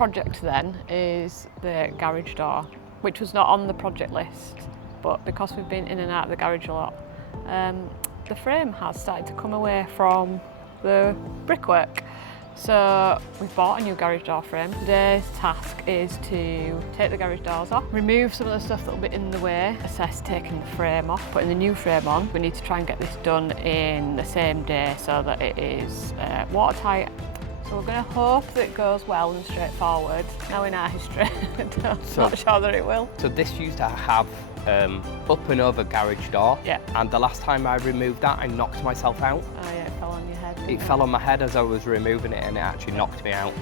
project then is the garage door, which was not on the project list, but because we've been in and out of the garage a lot, the frame has started to come away from the brickwork. So we've bought a new garage door frame. Today's task is to take the garage doors off, remove some of the stuff that will be in the way, assess taking the frame off, putting the new frame on. We need to try and get this done in the same day so that it is watertight. So we're going to hope that it goes well and straightforward. Now in our history, not sure that it will. So this used to have up and over garage door. Yeah. And the last time I removed that, I knocked myself out. Oh yeah, it fell on your head. It fell on my head as I was removing it and it actually knocked me out.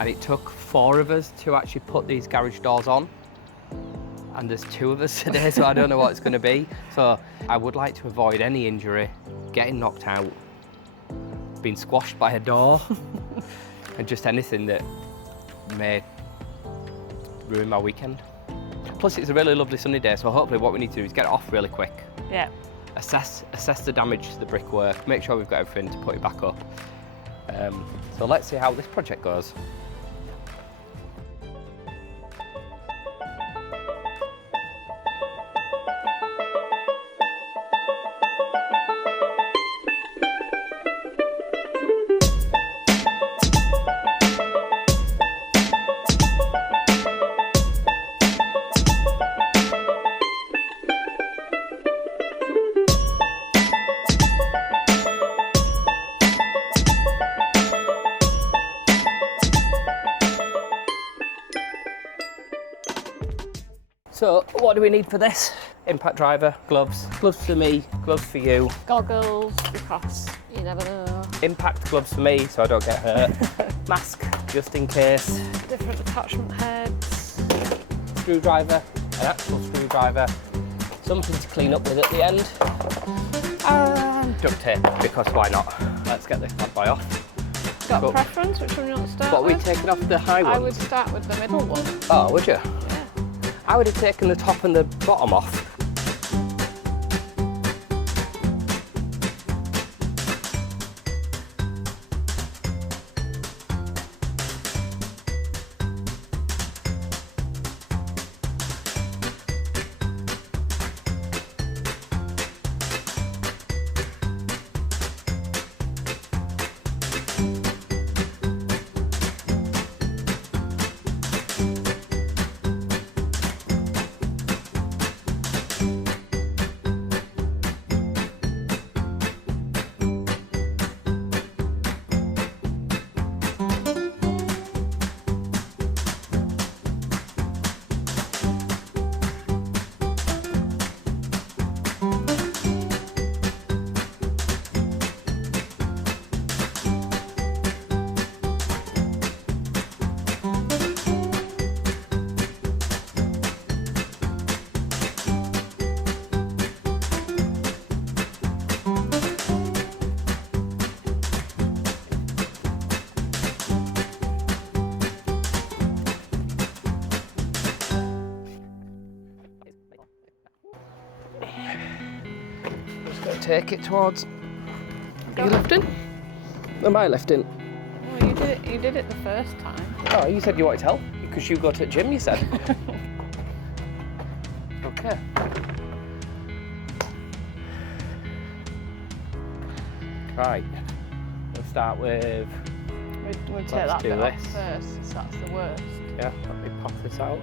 And it took 4 of us to actually put these garage doors on. And there's 2 of us today, so I don't know what it's going to be. So I would like to avoid any injury, getting knocked out, being squashed by a door, and just anything that may ruin my weekend. Plus it's a really lovely sunny day, so hopefully what we need to do is get it off really quick. Yeah. Assess the damage to the brickwork, make sure we've got everything to put it back up. So let's see how this project goes. So what do we need for this? Impact driver, gloves. Gloves for me, gloves for you. Goggles, because you never know. Impact gloves for me so I don't get hurt. Mask, just in case. Different attachment heads. Screwdriver, an actual screwdriver. Something to clean up with at the end. And duct tape, because why not? Let's get this bad boy off. Got a preference? Which one you want to start What, with? are we taking off the high ones? I would start with the middle one. Oh, would you? Yeah. I would have taken the top and the bottom off. Take it towards. Are you lifting? Am I lifting? Well, you did it the first time. Oh, you said you wanted help because you go to the gym, you said. Okay. Right. We'll start with. We'll take that bit off first, since that's the worst. Yeah, let me pop this out.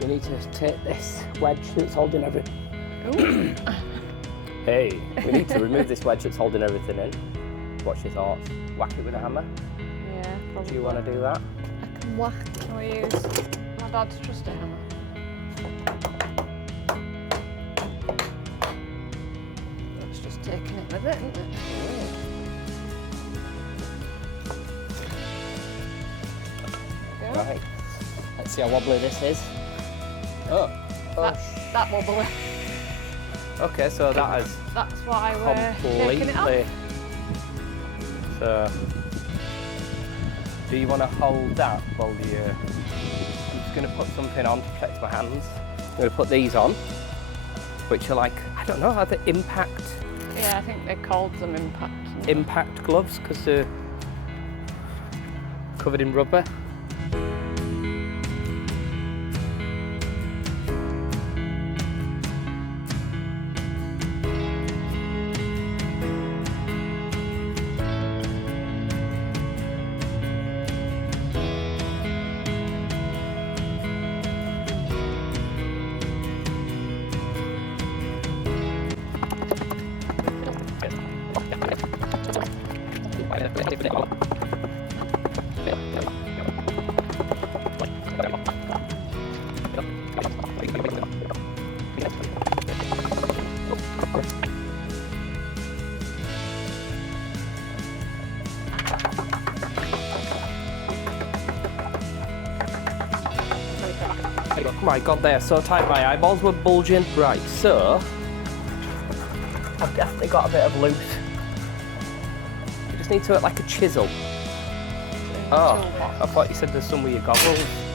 So we need to take this wedge that's holding everything. Ooh. Hey, we need to remove this wedge that's holding everything in. What's your thoughts? Whack it with a hammer? Yeah, probably. Do you want to do that? I can whack. Can we use my dad's trusty hammer? It's just taking it with it, isn't it? There we go. Right. Let's see how wobbly this is. Oh. That wobbly. Okay, so that is That's why we're taking it off. completely. So, do you want to hold that while you? I'm just going to put something on to protect my hands. I'm going to put these on, which are like, I don't know, are they impact? Yeah, I think they called them impact. Impact gloves because they're covered in rubber. Right, got there, so tight my eyeballs were bulging. Right, so I've definitely got a bit of loose. You just need to hit like a chisel. Oh, I thought you said there's some with your goggles.